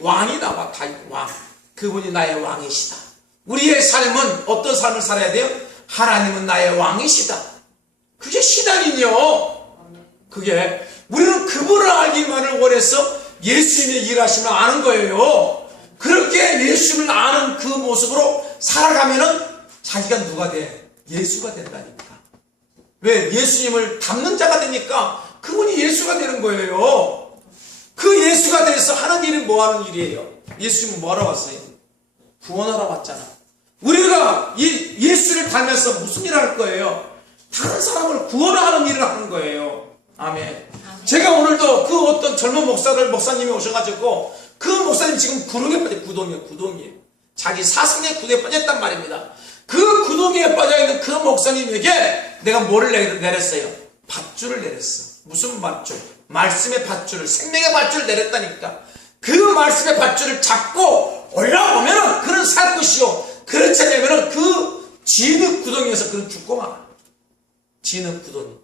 왕이 나와. 다윗 왕. 그분이 나의 왕이시다. 우리의 삶은 어떤 삶을 살아야 돼요? 하나님은 나의 왕이시다. 그게 신앙이요. 그게 우리는 그분을 알기만을 원해서 예수님의 일하심을 아는 거예요. 그렇게 예수님을 아는 그 모습으로 살아가면은 자기가 누가 돼? 예수가 된다니까. 왜? 예수님을 닮는 자가 되니까 그분이 예수가 되는 거예요. 그 예수가 돼서 하는 일은 뭐 하는 일이에요? 예수님은 뭐 하러 왔어요? 구원하러 왔잖아. 우리가 이 예수를 닮아서 무슨 일을 할 거예요? 다른 사람을 구원하는 일을 하는 거예요. 아멘. 제가 오늘도 그 어떤 젊은 목사님이 오셔가지고 그 목사님 지금 구렁이에 빠져, 구덩이에. 자기 사상의 구덩이에 빠졌단 말입니다. 그 구덩이에 빠져있는 그 목사님에게 내가 뭐를 내렸어요? 밧줄을 내렸어. 무슨 밧줄? 말씀의 밧줄을, 생명의 밧줄을 내렸다니까. 그 말씀의 밧줄을 잡고 올라오면은 그는 살 것이요. 그렇지 않으면은 그 진흙 구덩이에서 그는 죽고 말. 진흙 구덩이.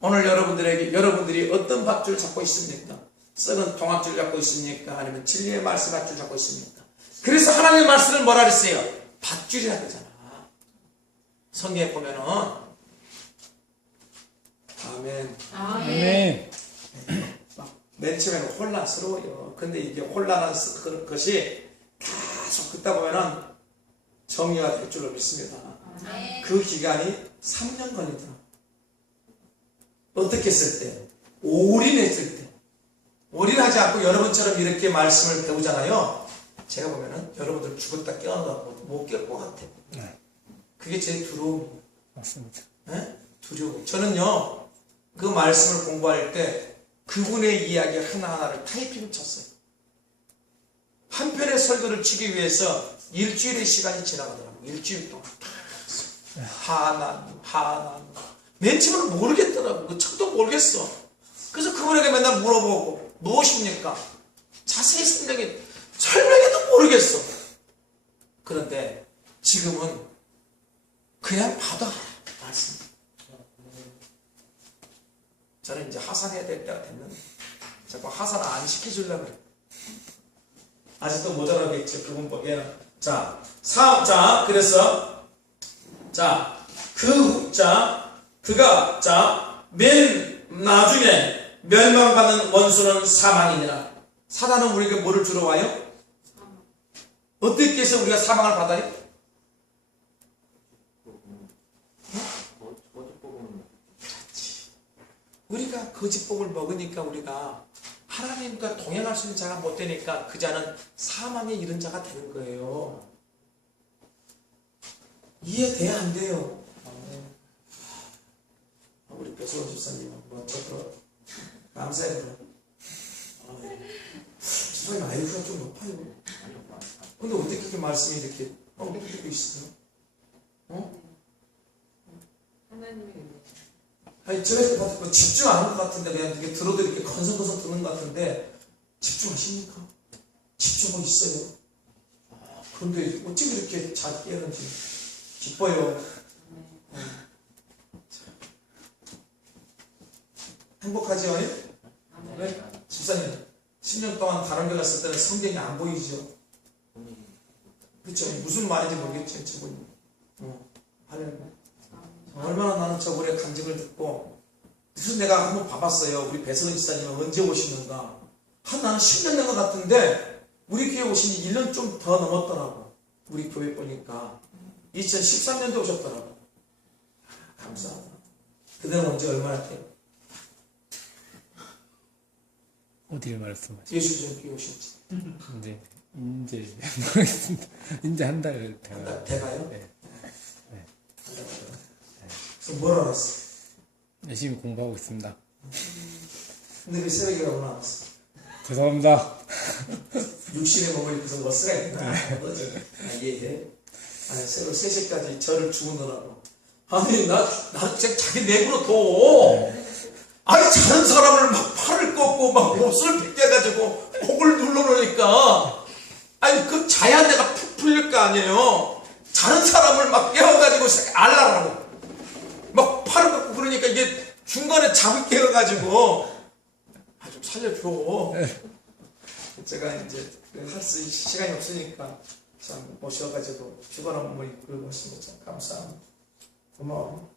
오늘 여러분들이 어떤 밧줄 잡고 있습니까? 썩은 통합줄 잡고 있습니까? 아니면 진리의 말씀 밧줄 잡고 있습니까? 그래서 하나님의 말씀을 뭐라 그랬어요? 밧줄이라 그러잖아. 성경에 보면은 아멘. 아멘. 맨 처음에는 혼란스러워요. 근데 이게 혼란한 것이 계속 듣다 보면은 정리가 될 줄로 믿습니다. 그 기간이 3년 걸리더라. 어떻게 했을 때? 올인했을 때. 올인하지 않고 여러분처럼 이렇게 말씀을 배우잖아요. 제가 보면은 여러분들 죽었다 깨어나고 못 깰 것 같아요. 그게 제 두려움이에요. 맞습니다. 네? 두려움. 저는요, 그 말씀을 공부할 때 그분의 이야기 하나하나를 타이핑을 쳤어요. 한 편의 설교를 치기 위해서 일주일의 시간이 지나가더라고요. 일주일 동안. 하나님. 맨 처음에는 모르겠더라고. 그 책도 모르겠어. 그래서 그분에게 맨날 물어보고, 무엇입니까? 자세히 설명해도 모르겠어. 그런데 지금은 그냥 봐도 알아요. 말씀. 저는 이제 하산해야 될 때가 됐는데, 자꾸 하산 안 시켜주려고 그래. 아직도 모자라겠죠. 그분 보기에는. 그래서, 맨 나중에 멸망받는 원수는 사망이니라. 사단은 우리에게 뭐를 주러 와요? 어떻게 해서 우리가 사망을 받아요? 그렇지. 우리가 거짓복을 먹으니까 우리가 하나님과 동행할 수 있는 자가 못 되니까 그 자는 사망에 이른 자가 되는 거예요. 이해돼야 안 돼요. 우리 배수원 집사님, 감사해요. 집사님 IQ가 좀 높아요. 근데 어떻게 그렇게 말씀이 이렇게 듣고 있어요? 아니, 저에서 집중 안 한 것 같은데, 그냥 이렇게 들어도 이렇게 건성건성 듣는 것 같은데, 집중하십니까? 집중하고 있어요. 그런데 어찌 그렇게 잘 깨는지 기뻐요. 행복하죠? 네? 집사님, 10년 동안 다른 데 갔을 때는 성경이 안 보이죠? 그렇죠? 무슨 말인지 모르겠죠, 저분이. 얼마나 나는 저분의 간증을 듣고, 무슨 내가 한번 봐봤어요. 우리 배성은 집사님은 언제 오시는가? 나는 10년 된 것 같은데, 우리 교회 오신 지 1년 좀 더 넘었더라고. 우리 교회 보니까. 2013년도에 오셨더라고. 감사하다. 그대는 언제 얼마나 돼요? 어디를 말씀하시죠? 예수 좀 교회 오셨지? 이제 모르겠습니다. 이제 한 달 돼가요? 네. 그래서 뭘 알았어? 열심히 공부하고 있습니다. 근데 왜 새벽에 왜 나왔어? 죄송합니다. 육신의 몸을 입고서 뭐 쓰가 있나? 이해해? 아니, 새벽 3시까지 저를 죽으느라고. 아니, 나 진짜 자기 내부로 둬. 아니, 다른 사람을 막 팔을 꺾고 막 몹쓸 벗겨가지고 목을 눌러놓으니까 아니, 그 자야 내가 푹 풀릴 거 아니에요. 다른 사람을 막 깨워가지고 알라라고 막 팔을 꺾고 그러니까 이게 중간에 잠이 깨어가지고 좀 살려줘. 제가 이제 할 수 시간이 없으니까 참 모셔가지고 주관한 몸을 이끌고 오신 거참 감사합니다. 고마워.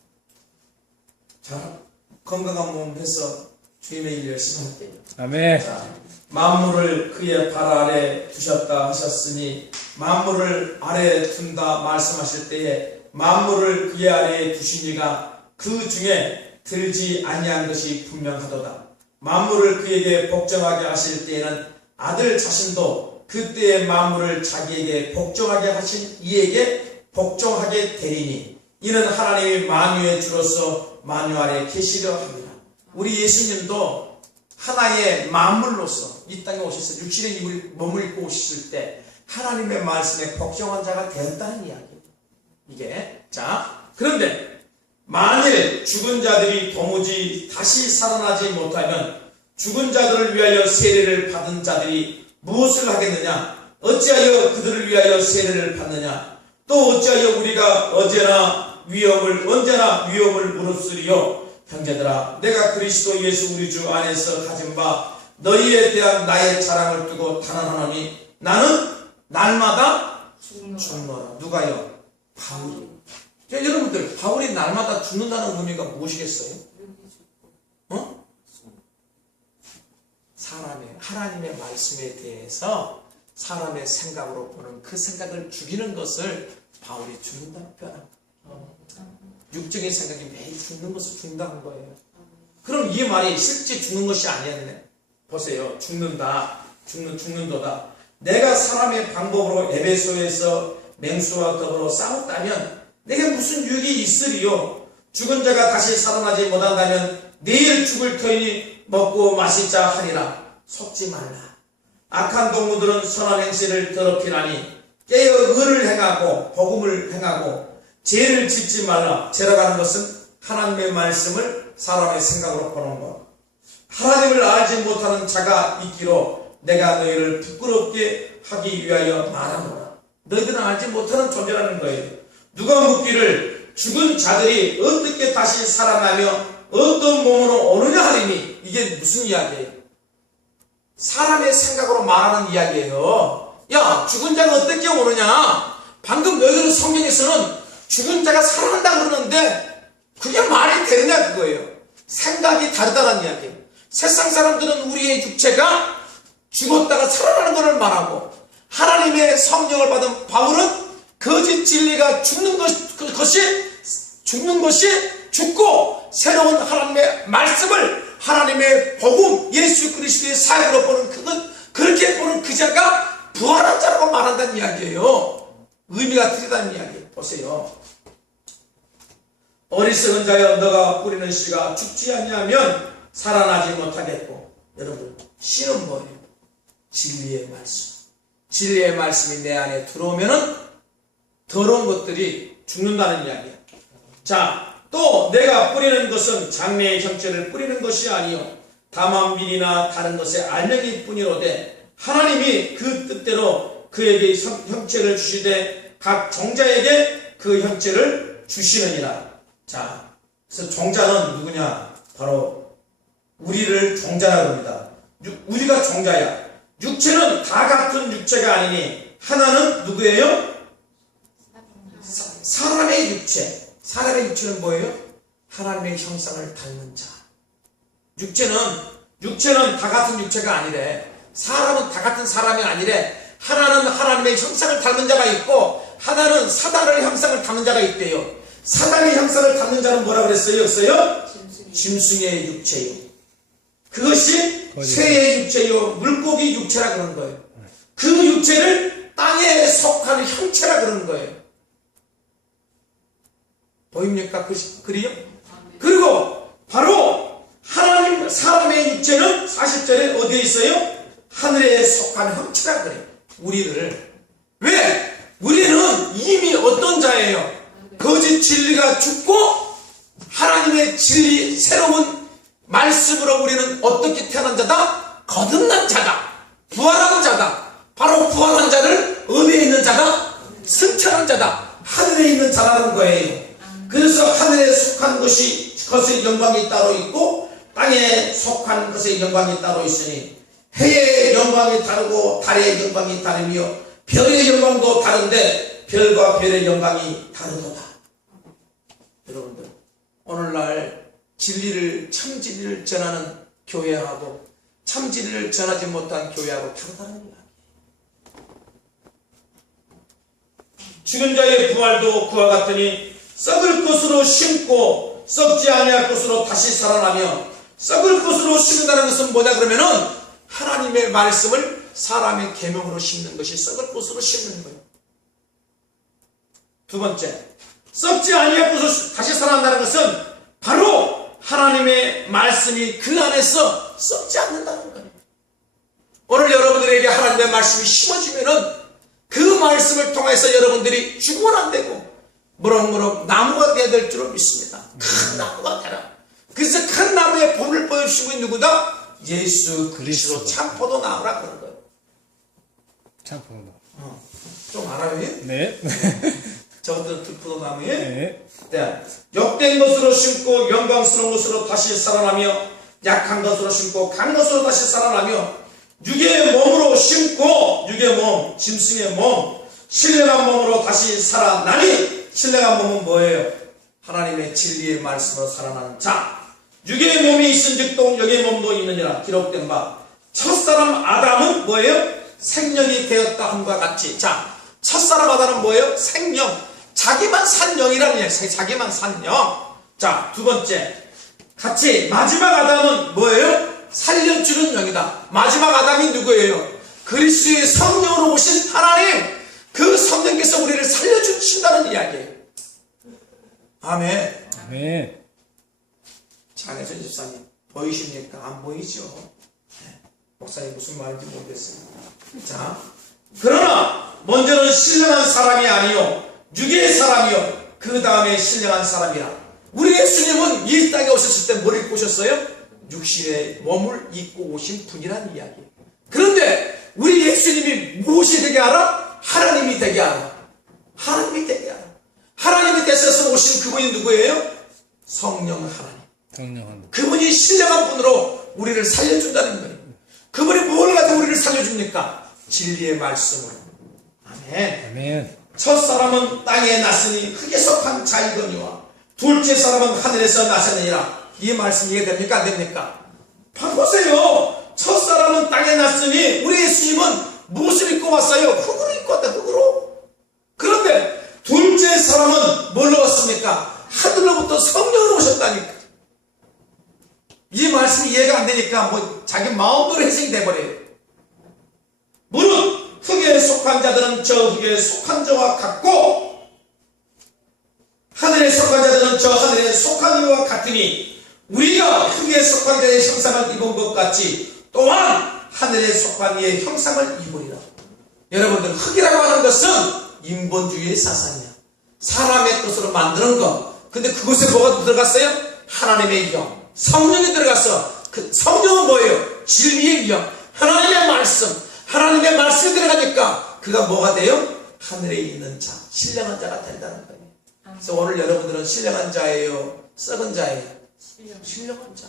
자, 건강한 몸 해서 주님의 일 열심히 할게요. 아멘. 자, 만물을 그의 발 아래 두셨다 하셨으니 만물을 아래에 둔다 말씀하실 때에 만물을 그의 아래에 두시니가 그 중에 들지 아니한 것이 분명하도다. 만물을 그에게 복종하게 하실 때에는 아들 자신도 그때의 만물을 자기에게 복종하게 하신 이에게 복종하게 되리니 이는 하나님의 만유의 주로서 만유 아래 계시려 합니다. 우리 예수님도 하나의 만물로서 이 땅에 오셔서 육신의 몸을 입고 오셨을 때 하나님의 말씀에 복종한 자가 되었다는 이야기예요. 이게 자, 그런데 만일 죽은 자들이 도무지 다시 살아나지 못하면 죽은 자들을 위하여 세례를 받은 자들이 무엇을 하겠느냐? 어찌하여 그들을 위하여 세례를 받느냐? 또 어찌하여 우리가 언제나 위험을 무릅쓰리요? 형제들아, 내가 그리스도 예수 우리 주 안에서 가진 바 너희에 대한 나의 자랑을 두고 단언하노니 나는 날마다 죽노라. 누가요? 바울이. 자, 여러분들, 바울이 날마다 죽는다는 의미가 무엇이겠어요? 하나님의 말씀에 대해서 사람의 생각으로 보는 그 생각을 죽이는 것을 바울이 죽는다고 표현합니다. 육적인 생각이 매일 죽는 것을 죽는다는 거예요. 그럼 이 말이 실제 죽는 것이 아니었네. 보세요. 죽는도다. 내가 사람의 방법으로 에베소에서 맹수와 더불어 싸웠다면 내게 무슨 유익이 있으리요? 죽은 자가 다시 살아나지 못한다면 내일 죽을 터이니 먹고 마시자 하니라. 속지 말라. 악한 동무들은 선한 행실을 더럽히나니 깨어 의를 행하고 복음을 행하고 죄를 짓지 말라. 죄라고 하는 것은 하나님의 말씀을 사람의 생각으로 보는 것. 하나님을 알지 못하는 자가 있기로 내가 너희를 부끄럽게 하기 위하여 말하노라. 너희들은 알지 못하는 존재라는 거예요. 누가 묻기를 죽은 자들이 어떻게 다시 살아나며 어떤 몸으로 오느냐 하리니 이게 무슨 이야기예요? 사람의 생각으로 말하는 이야기예요. 야, 죽은 자가 어떻게 오느냐? 방금 너희들 성경에서는 죽은 자가 살아난다 그러는데 그게 말이 되느냐 그거예요. 생각이 다르다는 이야기예요. 세상 사람들은 우리의 육체가 죽었다가 살아나는 것을 말하고 하나님의 성령을 받은 바울은 거짓 진리가 죽는 것이 죽고 새로운 하나님의 말씀을 하나님의 복음 예수 그리스도의 사역으로 보는 그렇게 보는 그 자가 부활한 자라고 말한다는 이야기예요. 의미가 틀리다는 이야기예요. 보세요. 어리석은 자여 너가 뿌리는 씨가 죽지 않냐면 살아나지 못하겠고, 여러분 씨는 뭐예요? 진리의 말씀. 진리의 말씀이 내 안에 들어오면은 더러운 것들이 죽는다는 이야기예요. 자, 또 내가 뿌리는 것은 장래의 형체를 뿌리는 것이 아니요 다만 밀이나 다른 것의 알맹이 뿐이로되 하나님이 그 뜻대로 그에게 형체를 주시되 각 종자에게 그 형체를 주시느니라. 자, 그래서 종자는 누구냐? 바로 우리를 종자라고 합니다. 우리가 종자야. 육체는 다 같은 육체가 아니니 하나는 누구예요? 사람의 육체. 사람의 육체는 뭐예요? 하나님의 형상을 닮은 자. 육체는 다 같은 육체가 아니래. 사람은 다 같은 사람이 아니래. 하나는 하나님의 형상을 닮은 자가 있고 하나는 사단의 형상을 닮은 자가 있대요. 사단의 형상을 닮는 자는 뭐라 그랬어요? 없어요? 짐승의 육체요. 그것이 새의 육체요 물고기 육체라 그런 거예요. 그 육체를 땅에 속하는 형체라 그런 거예요. 보입니까? 그리요? 그리고 바로 하나님 사람의 육체는 40절에 어디에 있어요? 하늘에 속한 형체라 그래요. 우리를. 왜? 우리는 이미 어떤 자예요? 거짓 진리가 죽고 하나님의 진리 새로운 말씀으로 우리는 어떻게 태어난 자다? 거듭난 자다. 부활한 자다. 바로 부활한 자를 어디에 있는 자다? 승천한 자다. 하늘에 있는 자라는 거예요. 그래서 하늘에 속한 것의 영광이 따로 있고 땅에 속한 것의 영광이 따로 있으니 해의 영광이 다르고 달의 영광이 다르며 별의 영광도 다른데 별과 별의 영광이 다르도다. 여러분들 오늘날 진리를 참 진리를 전하는 교회하고 참 진리를 전하지 못한 교회하고 다르다는 이야기. 죽은 자의 부활도 그와 같으니 썩을 것으로 심고 썩지 아니할 것으로 다시 살아나며 썩을 것으로 심는다는 것은 뭐냐 그러면은 하나님의 말씀을 사람의 계명으로 심는 것이 썩을 것으로 심는 거예요. 두 번째, 썩지 아니할 것으로 다시 살아난다는 것은 바로 하나님의 말씀이 그 안에서 썩지 않는다는 거예요. 오늘 여러분들에게 하나님의 말씀이 심어지면은 그 말씀을 통해서 여러분들이 죽으면 안 되고 무럭무럭 나무가 되어야 될 줄로 믿습니다. 큰 나무가 되라. 그래서 큰 나무의 본을 보여주시고 있는 누구다? 예수 그리스도 참포도 나무라 그런 거예요. 참포도. 좀 알아요? 네. 저것들은 들포도 나무에. 네. 네. 욕된 것으로 심고 영광스러운 것으로 다시 살아나며 약한 것으로 심고 강한 것으로 다시 살아나며 육의 몸으로 심고 육의 몸, 짐승의 몸, 신령한 몸으로 다시 살아나니 신령한 몸은 뭐예요? 하나님의 진리의 말씀으로 살아나는 자. 육의 몸이 있은즉도 육의 몸도 있느니라 기록된 바 첫사람 아담은 뭐예요? 생명이 되었다 함과 같이. 자, 첫사람 아담은 뭐예요? 생명. 자기만 산 영이라는 얘기. 자기만 산 영. 자, 두 번째 같이 마지막 아담은 뭐예요? 살려주는 영이다. 마지막 아담이 누구예요? 그리스도의 성령으로 오신 하나님. 그 성령께서 우리를 살려주신다는 이야기예요. 아멘. 아멘. 장혜선 집사님 보이십니까? 안 보이죠? 네. 목사님 무슨 말인지 모르겠습니다. 자, 그러나 먼저는 신령한 사람이 아니요 육의 사람이요 그 다음에 신령한 사람이라. 우리 예수님은 이 땅에 오셨을 때 뭘 입고 오셨어요? 육신의 몸을 입고 오신 분이란 이야기. 그런데 우리 예수님이 무엇이 되게 하라? 하나님이 되게 하라. 하나님이 되게 하라. 하나님이 되셔서 오신 그분이 누구예요? 성령 하나님. 성령한. 그분이 신령한 분으로 우리를 살려준다는 거예요. 그분이 뭘 가지고 우리를 살려줍니까? 진리의 말씀으로. 아멘. 아멘. 첫 사람은 땅에 났으니 흙에 속한 자이거니와 둘째 사람은 하늘에서 나셨느니라. 이 말씀 이해됩니까? 안 됩니까? 바꾸세요. 첫 사람은 땅에 났으니 우리 예수님은 무엇을 입고 왔어요? 흙으로 입고 왔다. 흙으로. 그런데 둘째 사람은 뭘로 왔습니까? 하늘로부터 성령으로 오셨다니까. 이 말씀이 이해가 안 되니까 뭐 자기 마음대로 해석이 돼버려요. 무릇 흙에 속한 자들은 저 흙에 속한 자와 같고 하늘에 속한 자들은 저 하늘에 속한 자와 같으니 우리가 흙에 속한 자의 형상을 입은 것 같이 또한 하늘에 속한 이의 형상을 입으리라. 여러분들 흙이라고 하는 것은 인본주의의 사상이야. 사람의 뜻으로 만드는 것. 근데 그곳에 뭐가 들어갔어요? 하나님의 영, 성령이 들어갔어. 그 성령은 뭐예요? 진리의 영, 하나님의 말씀. 하나님의 말씀이 들어가니까 그가 뭐가 돼요? 하늘에 있는 자, 신령한 자가 된다는 거예요. 그래서 오늘 여러분들은 신령한 자예요? 썩은 자예요? 신령한 자.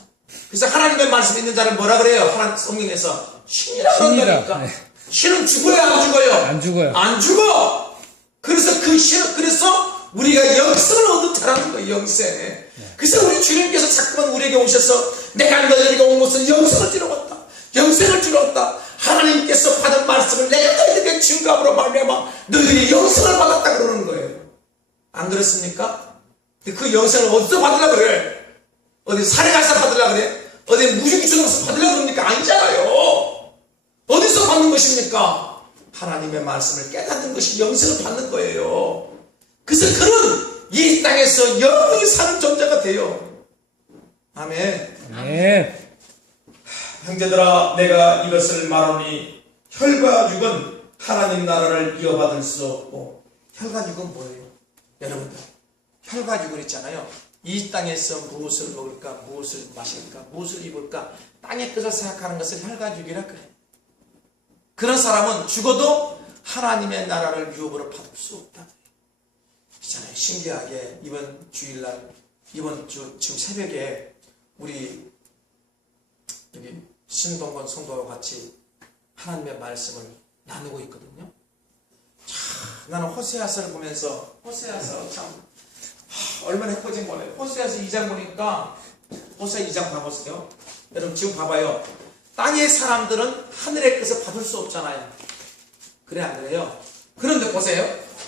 그래서 하나님의 말씀 있는 자를 뭐라 그래요? 하나님 성경에서 신이라고 한다니까. 네. 신은 죽어요? 안 죽어요? 안 죽어요. 안 죽어. 그래서 그 신은 그래서 우리가 영생을 얻었다라는 거예요. 영생. 그래서 우리 주님께서 자꾸만 우리에게 오셔서 내가 너희에게 온 것은 영생을 주러 왔다. 영생을 주러 왔다. 하나님께서 받은 말씀을 내가 너희에게 증거함으로 말미암아 너희들이 영생을 받았다 그러는 거예요. 안 그렇습니까? 그 영생을 어디서 받으려고 그래? 어디 산에 가서 받으려고 그래? 어디 무식주에 가서 받으려고 그럽니까? 아니잖아요. 어디서 받는 것입니까? 하나님의 말씀을 깨닫는 것이 영생을 받는 거예요. 그래서 그는 이 땅에서 영원히 사는 존재가 돼요. 아멘. 아멘. 형제들아, 내가 이것을 말하니 혈과 육은 하나님 나라를 이어받을 수 없고. 혈과 육은 뭐예요? 여러분들, 혈과 육은 있잖아요. 이 땅에서 무엇을 먹을까, 무엇을 마실까, 무엇을 입을까, 땅의 것을 생각하는 것을 혈과 육이라 그래. 그런 사람은 죽어도 하나님의 나라를 유업으로 받을 수 없다. 있잖아요. 신기하게 이번 주일날, 이번 주 지금 새벽에 우리 여기 신동건 성도와 같이 하나님의 말씀을 나누고 있거든요. 자, 나는 호세아서를 보면서 호세아서 참 얼마나 예쁘지 몰라요. 호세아서 2장 보니까 호세아 2장 봐보세요. 여러분 지금 봐봐요. 땅의 사람들은 하늘의 것을 받을 수 없잖아요. 그래 안 그래요? 그런데 보세요.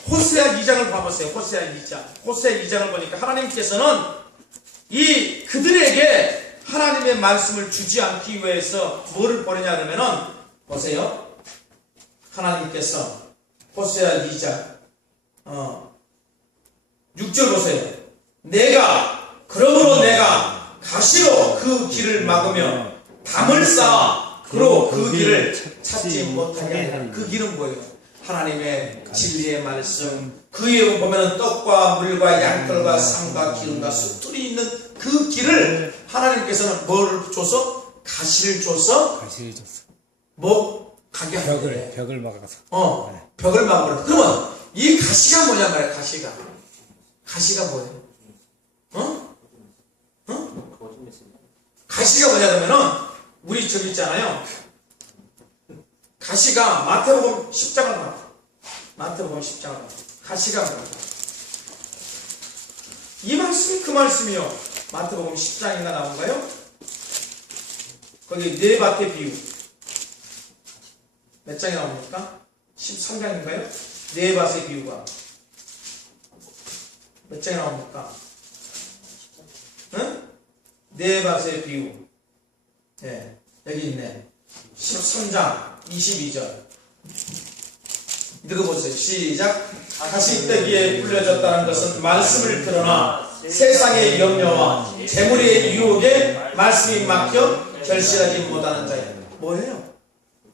호세아 2장을 봐보세요. 호세아 2장. 호세아 2장을 보니까 하나님께서는 이 그들에게 하나님의 말씀을 주지 않기 위해서 뭐를 보내냐 그러면은 보세요. 하나님께서 호세아 2장 6절 보세요. 그러므로 내가 가시로 그 길을 막으며 담을 쌓아 그로 그 길을 찾지 못하게 하리라. 그 길은 뭐예요? 하나님의 진리의 말씀. 그 위에 보면 떡과 물과 양털과 상과 기름과 숫들이 있는 그 길을 하나님께서는 뭐를 줘서? 가시를 줘서 가시를 줬어. 뭐 가게 하는데 벽을 막아서. 벽을 막으라. 그러면 이 가시가 뭐냐 말이야. 가시가 뭐예요? 가시가 뭐냐면은 우리 저기 있잖아요. 가시가 마태복음 10장을 봐. 마태복음 10장을 봐. 가시가 뭐야? 이 말씀이 그 말씀이요. 마태복음 10장인가 나온가요? 거기 네 밭의 비유. 몇 장이 나옵니까? 13장인가요? 네 밭의 비유가 몇 장이 나옵니까? 응? 네 밭의 비유. 네, 여기 있네. 13장 22절. 읽어보세요. 시작. 가시떼기에 불려졌다는 것은 말씀을 들으나 세상의 염려와 재물의 유혹에 말씀이 막혀 결실하지 못하는 자예요. 뭐예요?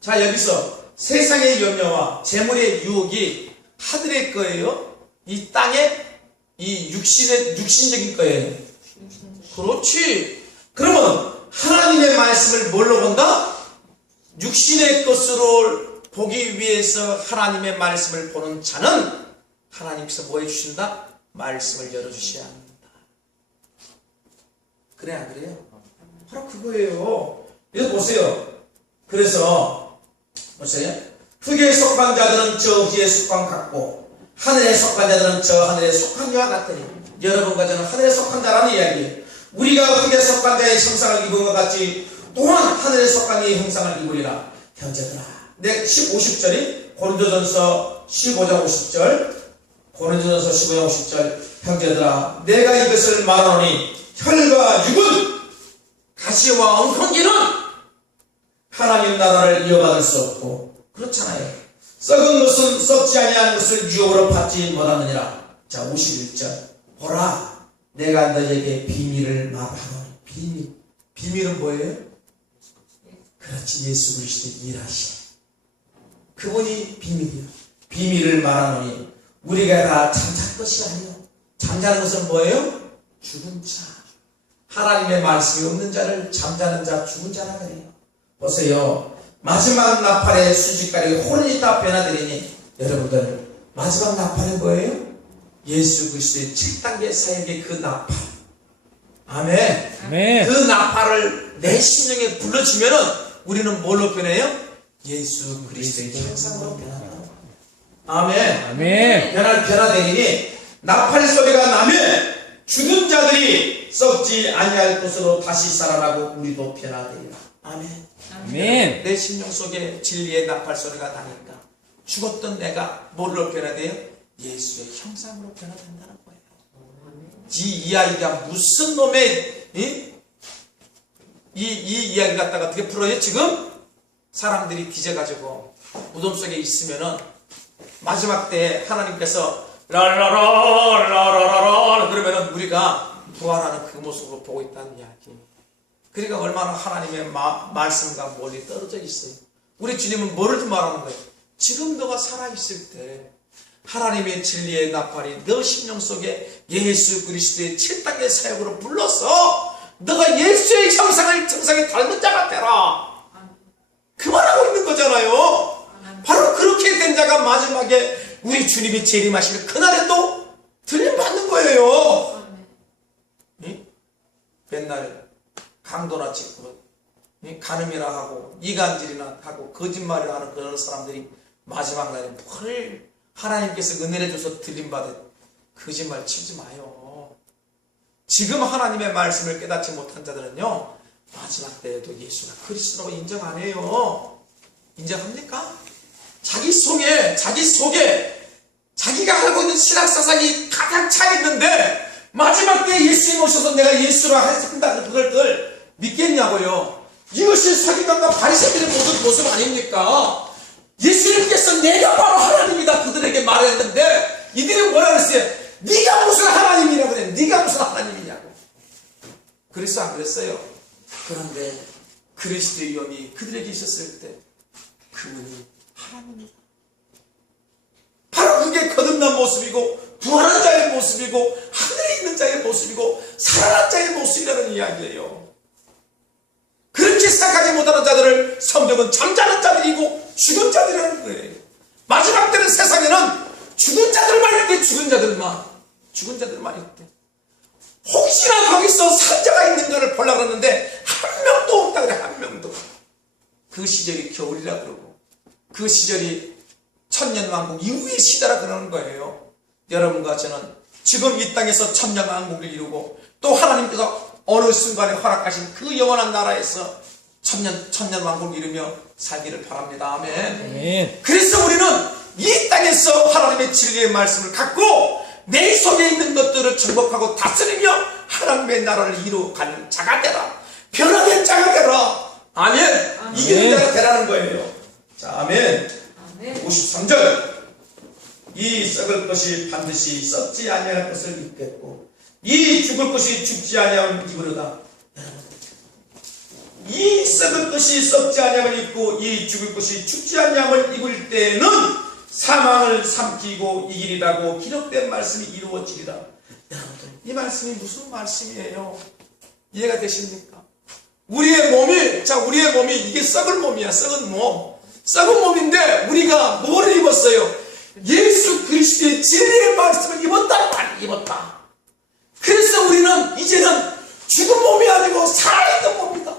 자, 여기서 세상의 염려와 재물의 유혹이 하늘의 거예요? 이 땅의 이 육신적인 거예요? 그렇지. 그러면 하나님의 말씀을 뭘로 본다? 육신의 것으로 보기 위해서 하나님의 말씀을 보는 자는 하나님께서 뭐 해주신다? 말씀을 열어주셔야 합니다. 그래 안 그래요? 바로 그거예요. 이거 보세요. 그래서 보세요. 흙에 속한 자들은 저 흙에 속한 같고 하늘에 속한 자들은 저 하늘에 속한 자와 같으니 여러분과 저는 하늘에 속한 자라는 이야기예요. 우리가 흙에 속한 자의 형상을 입은 것 같이 또한 하늘에 속한 이의 형상을 입으리라. 형제들아, 내 50절이 고린도전서 15장 50절, 고린도전서 15장 50절. 형제들아, 내가 이것을 말하노니 혈과 육은 가시와 엉겅기는 하나님 나라를 이어받을 수 없고, 그렇잖아요. 썩은 것은 썩지 아니하는 것을 유혹으로 받지 못하느니라. 자, 51절. 보라, 내가 너에게 비밀을 말하노니. 비밀은 뭐예요? 그렇지, 예수 그리스도의 일하심. 그분이 비밀이요. 비밀을 말하노니 우리가 다 잠잘 것이 아니요. 잠자는 것은 뭐예요? 죽은 자. 하나님의 말씀이 없는 자를 잠자는 자, 죽은 자라 그래요. 보세요. 마지막 나팔의 순식간에 혼이 다 변화되리니 여러분들 마지막 나팔은 뭐예요? 예수 그리스도의 7단계 사역의 그 나팔. 아멘. 아멘. 그 나팔을 내 심령에 불러주면은 우리는 뭘로 변해요? 예수 그리스도의 형상으로 변한다. 아멘. 아멘. 변화되니 나팔 소리가 나면 죽은 자들이 썩지 아니할 것으로 다시 살아나고 우리도 변화되리라. 아멘. 아멘. 내 심령 속에 진리의 나팔 소리가 나니까 죽었던 내가 뭘로 변화돼요? 예수의 형상으로 변화된다는 거예요. 이 이야기가 무슨 놈의 이 이야기 갖다가 어떻게 풀어요? 지금 사람들이 뒤져가지고 무덤 속에 있으면은 마지막 때 하나님께서 라라라라라라라 그러면은 우리가 부활하는 그 모습으로 보고 있다는 이야기. 그러니까 얼마나 하나님의 말씀과 멀리 떨어져 있어요. 우리 주님은 뭐를 말하는 거예요? 지금 너가 살아있을 때 하나님의 진리의 나팔이 너 심령 속에 예수 그리스도의 7단계 사역으로 불러서 너가 예수의 형상에 닮은 자가 되라. 그 말하고 있는 거잖아요. 바로 그렇게 된 자가 마지막에 우리 주님이 재림하실 그날에 또 들림받는 거예요. 응? 맨날 강도나 찍고 간음이라 하고 이간질이나 하고 거짓말을 하는 그런 사람들이 마지막 날에 뭘 하나님께서 은혜를 줘서 들림받은 거짓말 치지 마요. 지금 하나님의 말씀을 깨닫지 못한 자들은요, 마지막 때에도 예수가 그리스도라고 인정 안 해요. 인정합니까? 자기 속에 자기가 알고 있는 신학사상이 가장 차 있는데 마지막 때에 예수님 오셔서 내가 예수라 한다 그걸 믿겠냐고요. 이것이 사기관과 바리새인들의 모습 아닙니까? 예수님께서 내가 바로 하나님이다 그들에게 말했는데 이들이 뭐라 그랬어요? 네가 무슨 하나님이라고 그래. 네가 무슨 하나님이냐고. 그랬어 안 그랬어요? 그런데 그리스도의 영이 그들에게 있었을 때 그분이 하나님이다. 바로 그게 거듭난 모습이고 부활한 자의 모습이고 하늘에 있는 자의 모습이고 살아난 자의 모습이라는 이야기예요. 그렇게 생각하지 못하는 자들을 성경은 잠자는 자들이고 죽은 자들이라는 거예요. 마지막 때는 세상에는 죽은 자들만 있대. 죽은 자들만 있대. 혹시나 거기서 산자가 있는 자를 보려고 그러는데 한 명도 없다 그래. 한 명도. 그 시절이 겨울이라 그러고 그 시절이 천년왕국 이후의 시대라 그러는 거예요. 여러분과 저는 지금 이 땅에서 천년왕국을 이루고 또 하나님께서 어느 순간에 허락하신 그 영원한 나라에서 천년왕국을 이루며 살기를 바랍니다. 아멘. 아멘. 그래서 우리는 이 땅에서 하나님의 진리의 말씀을 갖고 내 속에 있는 것들을 정복하고 다스리며 하나님의 나라를 이루어가는 자가 되라. 변화된 자가 되라. 아멘. 이기는 자가 되라는 거예요. 자, 아멘. 53절. 이 썩을 것이 반드시 썩지 아니할 것을 입겠고 이 죽을 것이 죽지 아니하면 입으려다. 이 썩을 것이 썩지 아니함을 입고 이 죽을 것이 죽지 아니함을 입을 때는 사망을 삼키고 이기리라고 기록된 말씀이 이루어지리라. 여러분들 이 말씀이 무슨 말씀이에요? 이해가 되십니까? 우리의 몸이 이게 썩을 몸이야. 썩은 몸인데 우리가 뭐를 입었어요? 예수 그리스도의 진리의 말씀을 입었다. 그래서 우리는 이제는 죽은 몸이 아니고 살아있는 몸이다.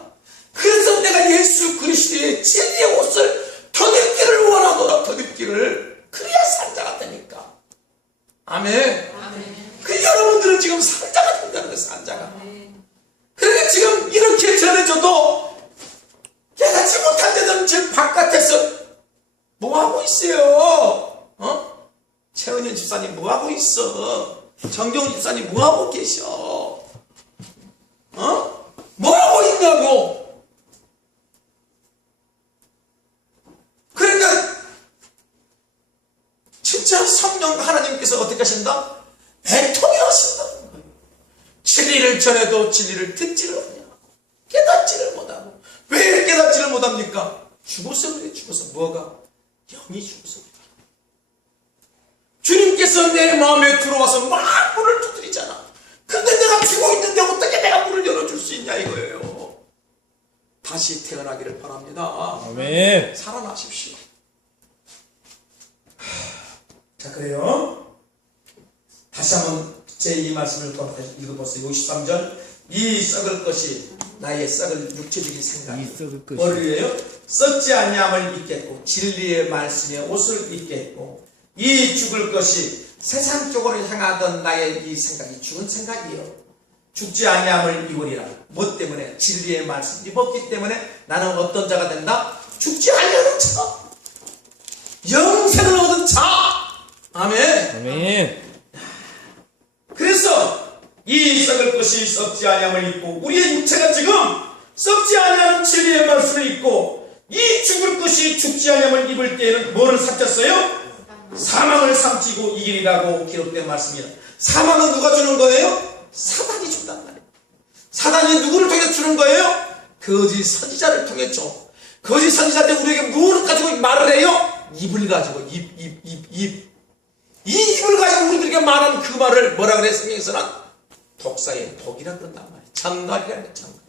그래서 내가 예수 그리스도의 진리의 옷을 덧입기를 원하노라. 덧입기를. 그래야 산자가 되니까. 아멘. 그 여러분들은 지금 산자가 된다는 거예요. 산자가. 그러니까 지금 이렇게 전해줘도 깨닫지 못한 자들은 지금 바깥에서 뭐하고 있어요? 최은현 집사님 뭐하고 있어? 정경훈 집사님 뭐하고 계셔? 뭐하고 있냐고? 그러니까 진짜 성령 하나님께서 어떻게 하신다? 애통해 하신다는 거예요. 진리를 전해도 진리를 듣지를 않냐? 깨닫지를 못하고. 왜 깨닫지를 못합니까? 죽어서 그래. 죽어서. 뭐가? 영이 죽어서 그래. 주님께서 내 마음에 들어와서 막 문을 두드리잖아. 근데 내가 죽어 있는데 어떻게 내가 문을 열어줄 수 있냐 이거예요. 다시 태어나기를 바랍니다. 아멘. 살아나십시오. 자, 그래요. 다시 한번 제 이 말씀을 읽어보세요. 53절. 이 썩을 것이 나의 썩을 육체적인 생각. 이 썩을 것이. 뭐를 위해요? 썩지 아니함을 입겠고 진리의 말씀에 옷을 입겠고 이 죽을 것이 세상 쪽으로 향하던 나의 이 생각이 죽은 생각이에요. 죽지 아니함을 입으리라. 뭐 때문에? 진리의 말씀 입었기 때문에 나는 어떤 자가 된다? 죽지 아니하는 자. 영생을 얻은 자. 아멘. 아멘. 그래서 이 썩을 것이 썩지 아니함을 입고 우리의 육체가 지금 썩지 아니하는 진리의 말씀을 입고 이 죽을 것이 죽지 아니함을 입을 때에는 뭐를 삼켰어요? 사망을 삼키고 이기리라고 기록된 말씀이다. 사망은 누가 주는 거예요? 사단이 준단 말이에요. 사단이 누구를 통해 주는 거예요? 거짓 선지자를 통해 줘. 거짓 선지자한테 우리에게 무엇을 가지고 말을 해요? 입을 가지고 입. 이 입을 가지고 우리들에게 말하는 그 말을 뭐라 그래? 성경에서는 독사의 독이라 그런단 말이에요. 장갈이라는 거예요. 장갈.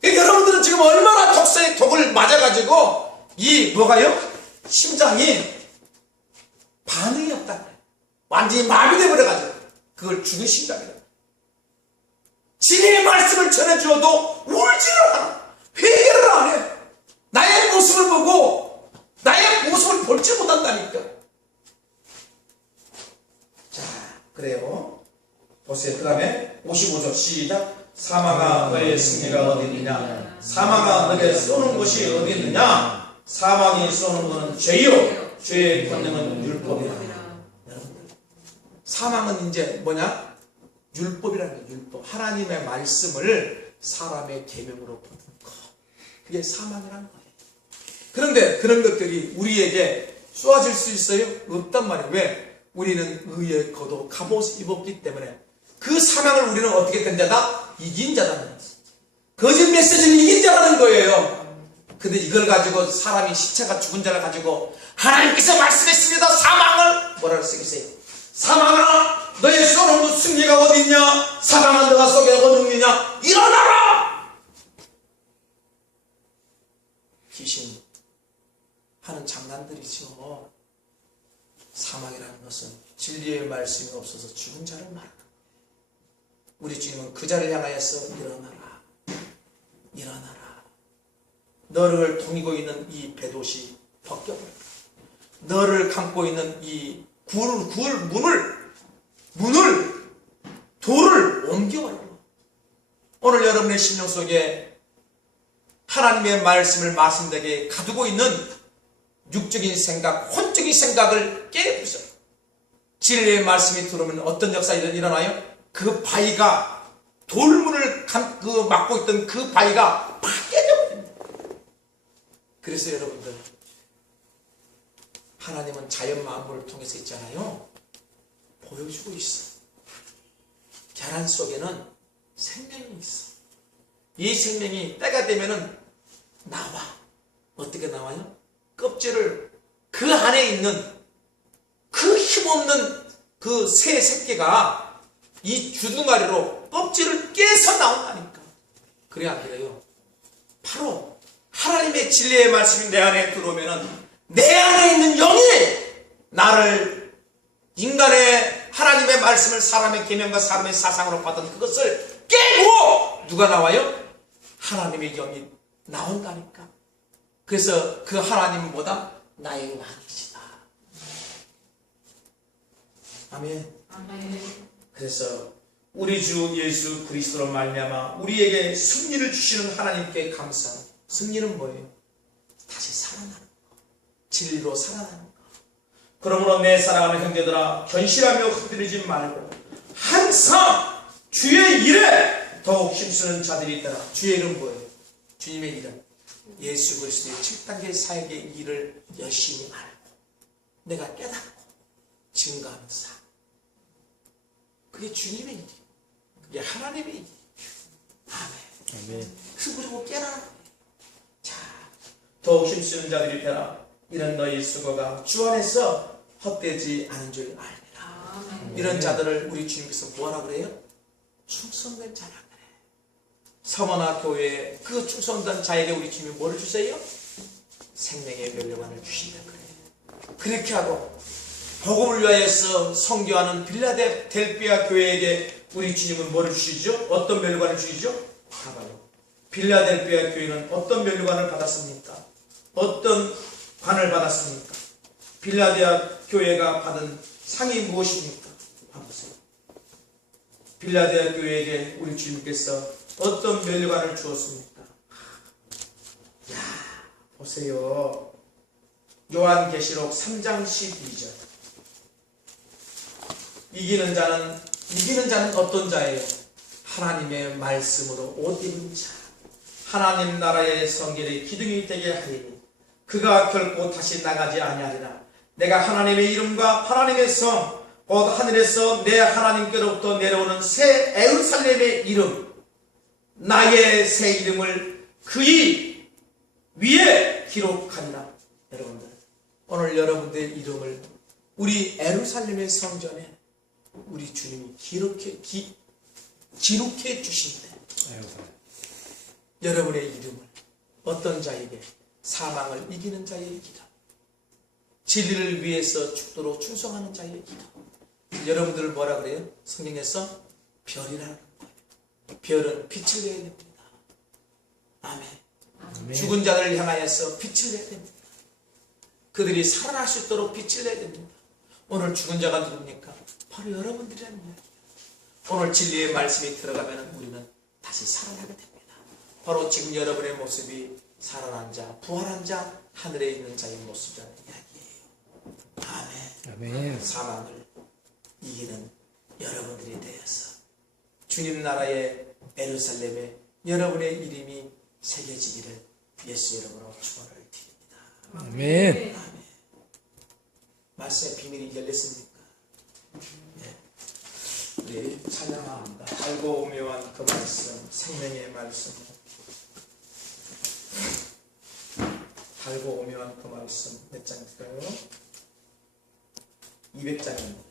그러니까 여러분들은 지금 얼마나 독사의 독을 맞아가지고 이 뭐가요? 심장이 반응이 없다 그래요. 완전히 마비돼 버려가지고 그걸 죽은 심장이라고. 진리의 말씀을 전해주어도 울지를 않아. 회개를 안 해. 나의 모습을 보고 나의 모습을 볼지 못한다니까. 자, 그래요. 보세요. 그 다음에 55절 시작. 사망아 너의 승리가 어디 있느냐? 사망아 너에게 쏘는 곳이 어디 있느냐? 사망이 쏘는 것은 죄요, 죄의 권능은 율법이라. 여러분들, 사망은 이제 뭐냐? 율법이라는 거예요. 율법. 하나님의 말씀을 사람의 계명으로 보는 것, 그게 사망이라는 거예요. 그런데 그런 것들이 우리에게 쏘아질 수 있어요? 없단 말이에요. 왜? 우리는 의의 겉옷 갑옷을 입었기 때문에 그 사망을 우리는 어떻게 된 자다? 이긴 자다는 거예요. 거짓 메시지는 이긴 자라는 거예요. 근데 이걸 가지고 사람이 시체가 죽은 자를 가지고 하나님께서 말씀했습니다. 사망을 뭐라고 쓰겠어요? 사망아 너의 쏘는 승리가 어디 있냐? 사망아 너가 속에 어디 있느냐? 일어나라! 귀신 하는 장난들이죠. 사망이라는 것은 진리의 말씀이 없어서 죽은 자를 말하는 거예요. 우리 주님은 그 자를 향하여서 일어나라, 일어나라. 너를 통이고 있는 이 배옷이 벗겨버려. 너를 감고 있는 이 문을 돌을 옮겨버려. 오늘 여러분의 심령 속에 하나님의 말씀을 말씀되게 가두고 있는 육적인 생각, 혼적인 생각을 깨부숴요. 진리의 말씀이 들어오면 어떤 역사가 일어나요? 그 바위가 돌문을 막고 있던 그 바위가 팍 깨져버립니다. 그래서 여러분들, 하나님은 자연 만물을 통해서 있잖아요. 보여주고 있어. 계란 속에는 생명이 있어. 이 생명이 때가 되면은 나와. 어떻게 나와요? 껍질을 그 안에 있는 그 힘없는 그 새 새끼가 이 주둥아리로 껍질을 깨서 나온다니까. 그래 안 그래요? 바로 하나님의 진리의 말씀이 내 안에 들어오면은 내 안에 있는 영이 나를 인간의 하나님의 말씀을 사람의 계명과 사람의 사상으로 받은 그것을 깨고 누가 나와요? 하나님의 영이 나온다니까. 그래서 그 하나님은 뭐다? 나의 왕이시다. 아멘. 그래서 우리 주 예수 그리스도로 말미암아 우리에게 승리를 주시는 하나님께 감사합니다. 승리는 뭐예요? 다시 살아나는 거. 진리로 살아나는 거. 그러므로 내 사랑하는 형제들아, 견실하며 흔들리지 말고 항상 주의 일에 더욱 힘쓰는 자들이 있더라. 주의 일은 뭐예요? 주님의 일은 예수 그리스도의 7단계 사역의 일을 열심히 알고 내가 깨닫고 증거하는 삶. 그게 주님의 일이에요. 그게 하나님의 일이에요. 아멘. 그리고 깨라. 자, 더욱 힘쓰는 자들이 되라. 이런 너희 수고가 주 안에서 헛되지 않은 줄 알리라. 이런 자들을 우리 주님께서 뭐라 그래요? 충성된 자라 그래. 서머나 교회에 그 충성된 자에게 우리 주님이 뭐를 주세요? 생명의 멸류관을 주신다 그래. 그렇게 하고 복음을 위하여서 선교하는 빌라델피아 교회에게 우리 주님은 뭐를 주시죠? 어떤 멸류관을 주시죠? 봐봐요. 빌라델피아 교회는 어떤 멸류관을 받았습니까? 어떤 관을 받았습니까? 빌라델피아 교회가 받은 상이 무엇입니까? 봐보세요. 빌라델피아 교회에게 우리 주님께서 어떤 멸류관을 주었습니까? 야, 보세요. 요한계시록 3장 12절. 이기는 자는 어떤 자예요? 하나님의 말씀으로 옷 입은 자. 하나님 나라의 성결의 기둥이 되게 하리니 그가 결코 다시 나가지 아니하리라. 내가 하나님의 이름과 하나님의 성, 곧 하늘에서 내 하나님께로부터 내려오는 새 에루살렘의 이름, 나의 새 이름을 그의 위에 기록하리라. 여러분들, 오늘 여러분들의 이름을 우리 에루살렘의 성전에 우리 주님이 기록해 주신대. 여러분의 이름을 어떤 자에게? 사망을 이기는 자의 기도, 진리를 위해서 죽도록 충성하는 자의 기도. 여러분들을 뭐라 그래요? 성경에서 별이라는 거예요. 별은 빛을 내야 됩니다. 아멘. 아멘. 죽은 자들을 향하여서 빛을 내야 됩니다. 그들이 살아날 수 있도록 빛을 내야 됩니다. 오늘 죽은 자가 누굽니까? 바로 여러분들이랍니다. 오늘 진리의 말씀이 들어가면 우리는 다시 살아나게 됩니다. 바로 지금 여러분의 모습이 살아난 자, 부활한 자, 하늘에 있는 자의 모습이라는 이야기예요. 아멘. 아멘. 사망을 이기는 여러분들이 되어서 주님 나라의 예루살렘에 여러분의 이름이 새겨지기를 예수 이름으로 축원을 드립니다. 아멘. 아멘. 말씀의 비밀이 열렸습니까? 네. 우리 찬양합니다. 알고 오묘한 그 말씀, 생명의 말씀. 알고 오묘한 그 말씀 몇 장일까요? 200장입니다.